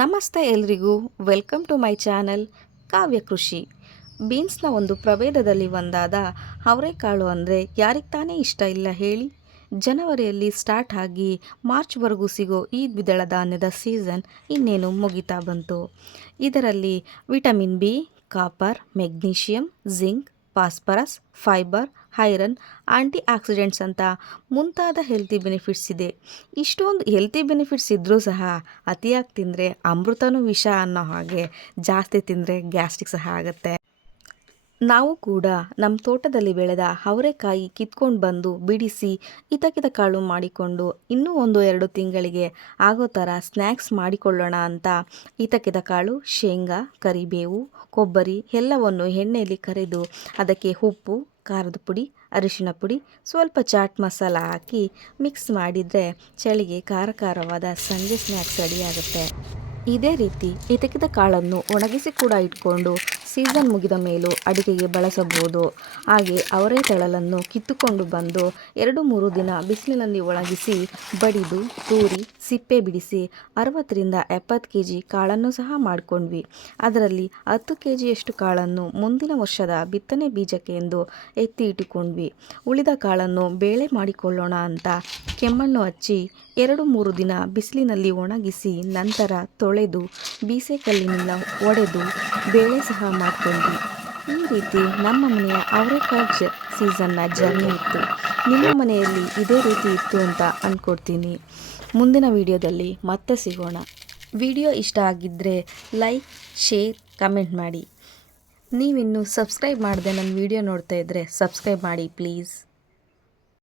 ನಮಸ್ತೆ ಎಲ್ರಿಗೂ. Welcome to my channel Kavya Krishi. ಬೀನ್ಸ್ನ ಒಂದು ಪ್ರಭೇದದಲ್ಲಿ ಒಂದಾದ ಅವರೆಕಾಳು ಅಂದರೆ ಯಾರಿಗೆ ತಾನೇ ಇಷ್ಟ ಇಲ್ಲ ಹೇಳಿ. ಜನವರಿಯಲ್ಲಿ ಸ್ಟಾರ್ಟ್ ಆಗಿ ಮಾರ್ಚ್ವರೆಗೂ ಸಿಗೋ ಈ ದ್ವಿದಳ ಧಾನ್ಯದ ಸೀಸನ್ ಇನ್ನೇನು ಮುಗಿತಾ ಬಂತು. ಇದರಲ್ಲಿ vitamin B, copper, magnesium, zinc, phosphorus, fibre iron antioxidants ಅಂತ ಮುಂತಾದ ಹೆಲ್ತಿ ಬೆನಿಫಿಟ್ಸ್ ಇದೆ. ಇಷ್ಟೊಂದು ಹೆಲ್ತಿ ಬೆನಿಫಿಟ್ಸ್ ಇದ್ದರೂ ಸಹ ಅತಿಯಾಗಿ ತಿಂದರೆ ಅಮೃತನೂ ವಿಷ ಅನ್ನೋ ಹಾಗೆ ಜಾಸ್ತಿ ತಿಂದರೆ ಗ್ಯಾಸ್ಟ್ರಿಕ್ ಸಹ ಆಗುತ್ತೆ. ನಾವು ಕೂಡ ನಮ್ಮ ತೋಟದಲ್ಲಿ ಬೆಳೆದ ಅವರೆಕಾಯಿ ಕಿತ್ಕೊಂಡು ಬಂದು ಬಿಡಿಸಿ ಇತಕಿತ ಕಾಳು ಮಾಡಿಕೊಂಡು ಇನ್ನೂ ಒಂದು ಎರಡು ತಿಂಗಳಿಗೆ ಆಗೋ ಥರ ಸ್ನ್ಯಾಕ್ಸ್ ಮಾಡಿಕೊಳ್ಳೋಣ ಅಂತ ಇತಕಿತ ಕಾಳು, ಶೇಂಗಾ, ಕರಿಬೇವು, ಕೊಬ್ಬರಿ ಎಲ್ಲವನ್ನು ಎಣ್ಣೆಯಲ್ಲಿ ಕರೆದು ಅದಕ್ಕೆ ಉಪ್ಪು ಖಾರದ ಪುಡಿ, ಅರಿಶಿನ ಪುಡಿ ಸ್ವಲ್ಪ ಚಾಟ್ ಮಸಾಲ ಹಾಕಿ ಮಿಕ್ಸ್ ಮಾಡಿದರೆ ಚಳಿಗೆ ಖಾರ ಖಾರವಾದ ಸಂಜೆ ಸ್ನ್ಯಾಕ್ಸ್ ರೆಡಿಯಾಗುತ್ತೆ ಇದೇ ರೀತಿ ಇತಕಿದ ಕಾಳನ್ನು ಒಣಗಿಸಿ ಕೂಡ ಇಟ್ಕೊಂಡು ಸೀಸನ್ ಮುಗಿದ ಮೇಲೂ ಅಡಿಗೆಗೆ ಬಳಸಬಹುದು. ಹಾಗೆ ಅವರೇ ತಳಲನ್ನು ಕಿತ್ತುಕೊಂಡು ಬಂದು ಎರಡು ಮೂರು ದಿನ ಬಿಸಿಲಿನಲ್ಲಿ ಒಣಗಿಸಿ, ಬಡಿದು, ತೂರಿ, ಸಿಪ್ಪೆ ಬಿಡಿಸಿ ಅರವತ್ತರಿಂದ ಎಪ್ಪತ್ತು ಕೆ ಜಿ ಕಾಳನ್ನು ಸಹ ಮಾಡಿಕೊಂಡ್ವಿ. ಅದರಲ್ಲಿ ಹತ್ತು ಕೆ ಜಿಯಷ್ಟು ಕಾಳನ್ನು ಮುಂದಿನ ವರ್ಷದ ಬಿತ್ತನೆ ಬೀಜಕ್ಕೆ ಎಂದು ಎತ್ತಿ ಇಟ್ಟುಕೊಂಡ್ವಿ. ಉಳಿದ ಕಾಳನ್ನು ಬೇಳೆ ಮಾಡಿಕೊಳ್ಳೋಣ ಅಂತ ಕೆಮ್ಮಣ್ಣು ಹಚ್ಚಿ ಎರಡು ಮೂರು ದಿನ ಬಿಸಿಲಿನಲ್ಲಿ ಒಣಗಿಸಿ ನಂತರ ತೊಳೆದು ಬೀಸೆಕಲ್ಲಿನಿಂದ ಒಡೆದು ಬೇಳೆ ಸಹ ಮಾಡಿಕೊಂಡ್ವಿ. ಈ ರೀತಿ ನಮ್ಮ ಮನೆಯ ಅವರೆಕಾಳು ಸೀಸನ್ನ ಜರ್ನಿ ಇತ್ತು. ನಿಮ್ಮ ಮನೆಯಲ್ಲಿ ಇದೇ ರೀತಿ ಇತ್ತು ಅಂತ ಅಂದ್ಕೊಡ್ತೀನಿ ಮುಂದಿನ ವಿಡಿಯೋದಲ್ಲಿ ಮತ್ತೆ ಸಿಗೋಣ. ವಿಡಿಯೋ ಇಷ್ಟ ಆಗಿದ್ದರೆ ಲೈಕ್, ಶೇರ್, ಕಮೆಂಟ್ ಮಾಡಿ. ನೀವಿನ್ನೂ ಸಬ್ಸ್ಕ್ರೈಬ್ ಮಾಡದೆ ನನ್ನ ವಿಡಿಯೋ ನೋಡ್ತಾ ಇದ್ದರೆ ಸಬ್ಸ್ಕ್ರೈಬ್ ಮಾಡಿ ಪ್ಲೀಸ್.